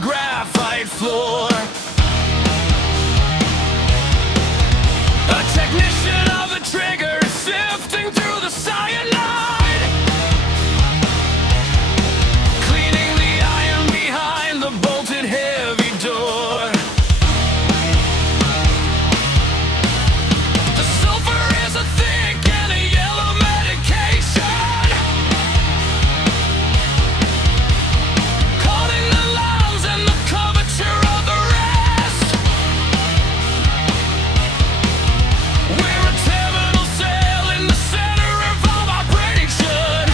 Graphite floor. A technician of the trigger sifting through the cyanide, cleaning the iron behind the bolted heavy door. The sulfur is a thick and a yellow medication, calling the lungs and the curvature of the rest. We're a terminal cell in the center of all vibration,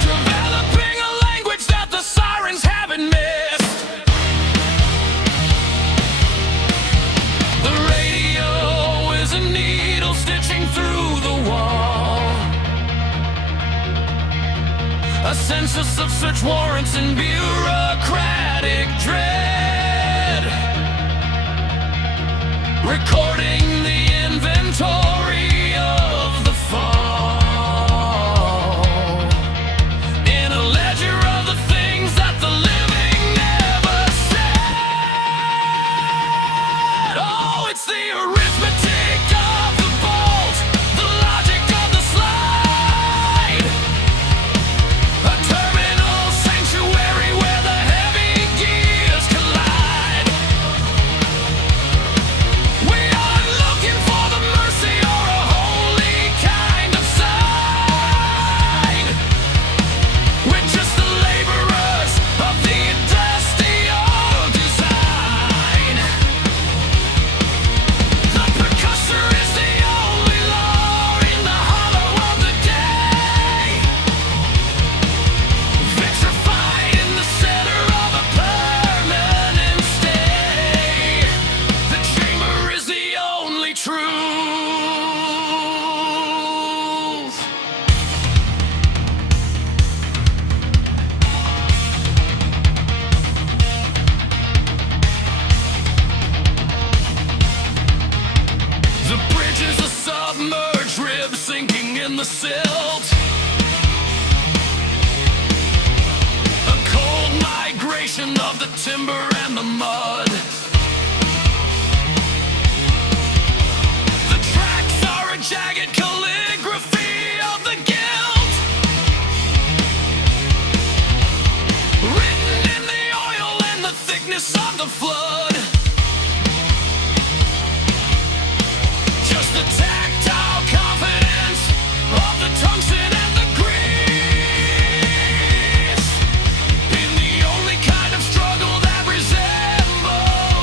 developing a language that the sirens haven't missed. The radio is a needle stitching through the wall, a census of search warrants and bureaucratic dread, recording the inventory of the fall, in a ledger of the things that the living never said. Oh, it's the arithmetic of the bolt, the logic of the slide, a terminal sanctuary where the heavy gears collide. We aren't looking for the mercy or a holy kind of sign. We're just the laborers of the industrial design. The percussor is the only law in the hollow of the day, vitrified in the center of a permanent stay. The chamber is the only truth. The bridge is a submerged rib sinking in the silt, a cold migration of the timber and the mud. The tracks are a jagged calligraphy of the guilt, written in the oil and the thickness of the flood. Just the tactile confidence of the tungsten and the grease, in the only kind of struggle that resembles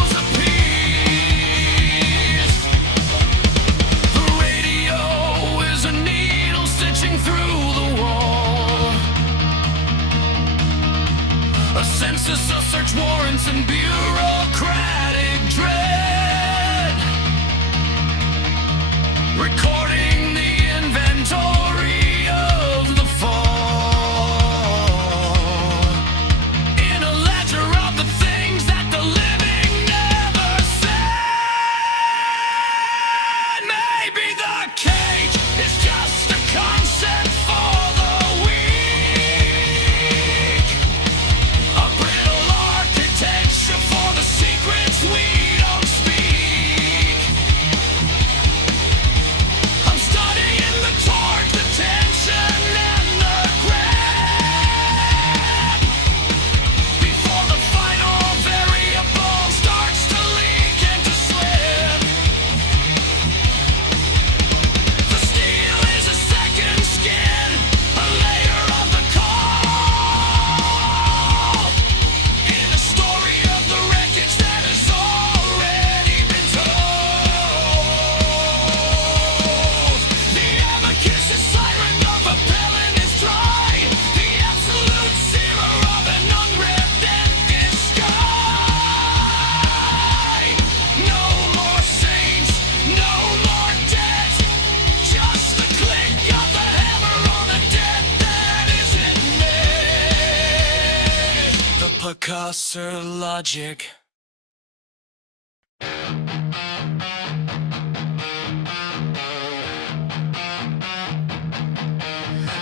grosser logic.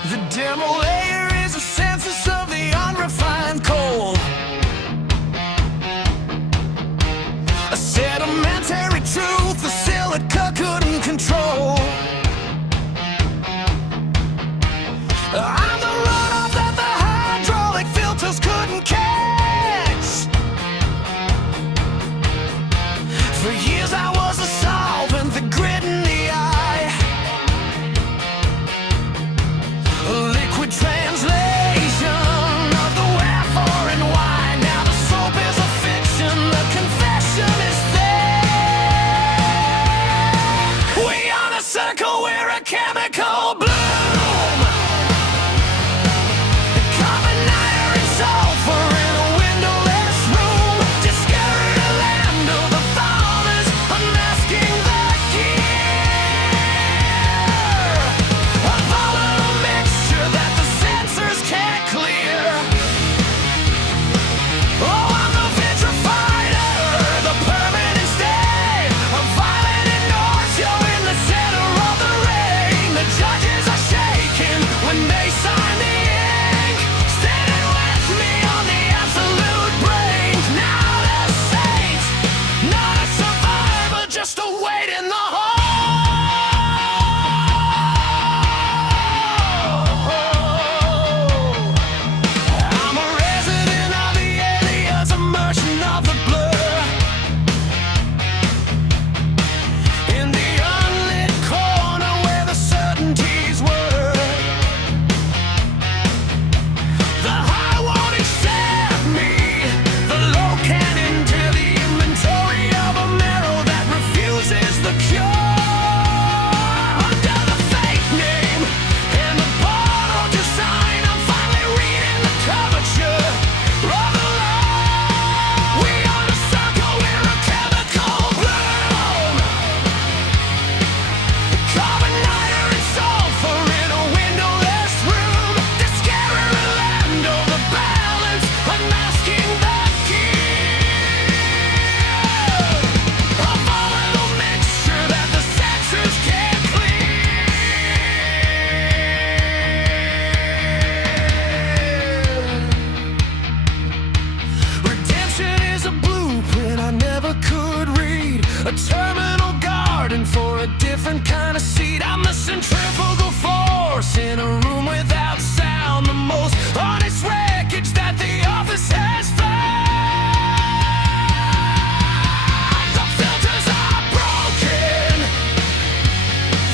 The demo layer is a census of the unrefined coal, a sedimentary truth the silica couldn't control. I'm the runoff that the hydraulic filters couldn't catch. For years I was a solvent, the grit in the eye, a liquid translation of the wherefore and why. Now the soap is a fiction, the confession is there. We are the circle, we're a chemical bloom. A terminal garden for a different kind of seed. I'm the centrifugal force in a room without sound, the most honest wreckage that the office has found. The filters are broken,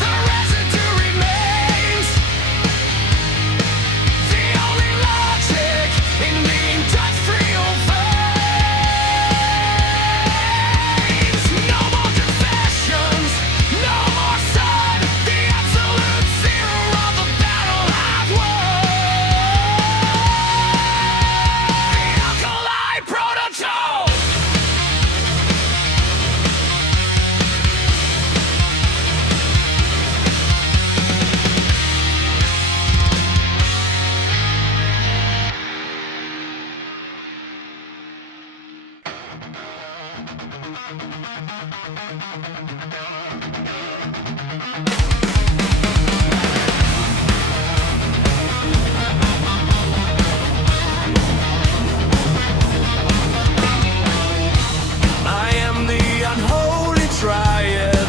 the residue remains, the only logic in the industrial veins.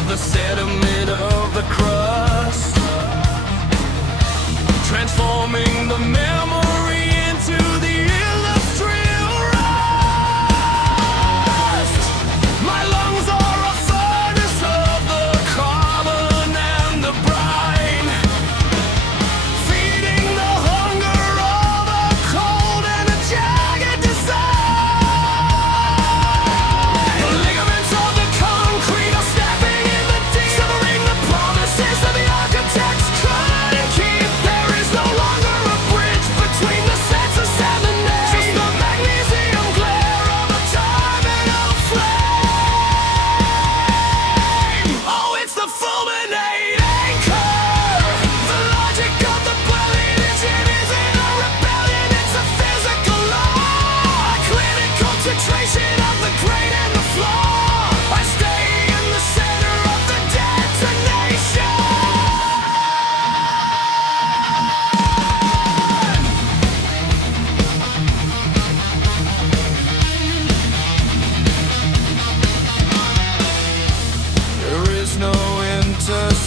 The sediment of the crust, transforming the memory into the illustrial rust. My lungs are a furnace of the carbon and the brine, feeding the whole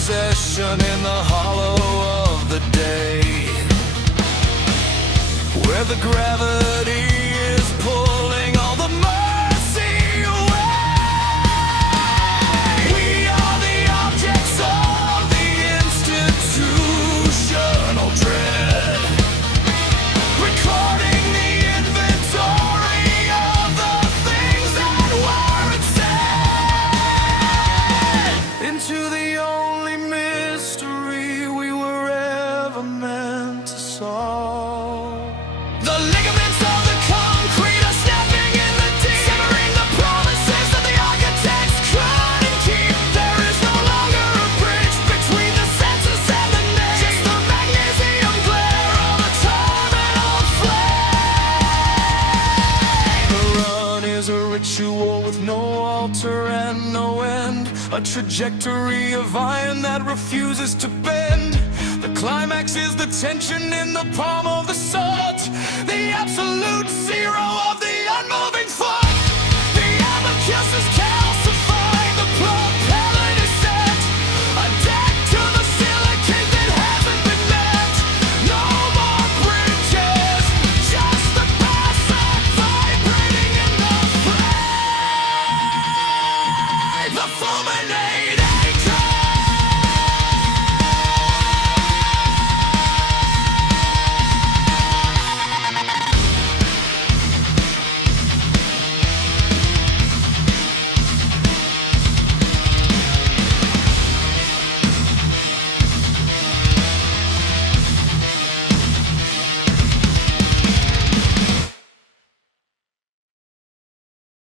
obsession in the hollow of the day, where the gravity is pulling all the mercy away. We are the objects of the institutional dread, recording the inventory of the things that weren't said, into the only mystery we were ever meant to solve. The ligaments of the concrete are snapping in the deep, severing the promises that the architects couldn't keep. There is no longer a bridge between the senses and the name, just the magnesium glare of a terminal flame. The run is a ritual with no altar and no end, a trajectory of iron that refuses to bend. The climax is the tension in the palm of the sword, the absolute zero of the unmoving.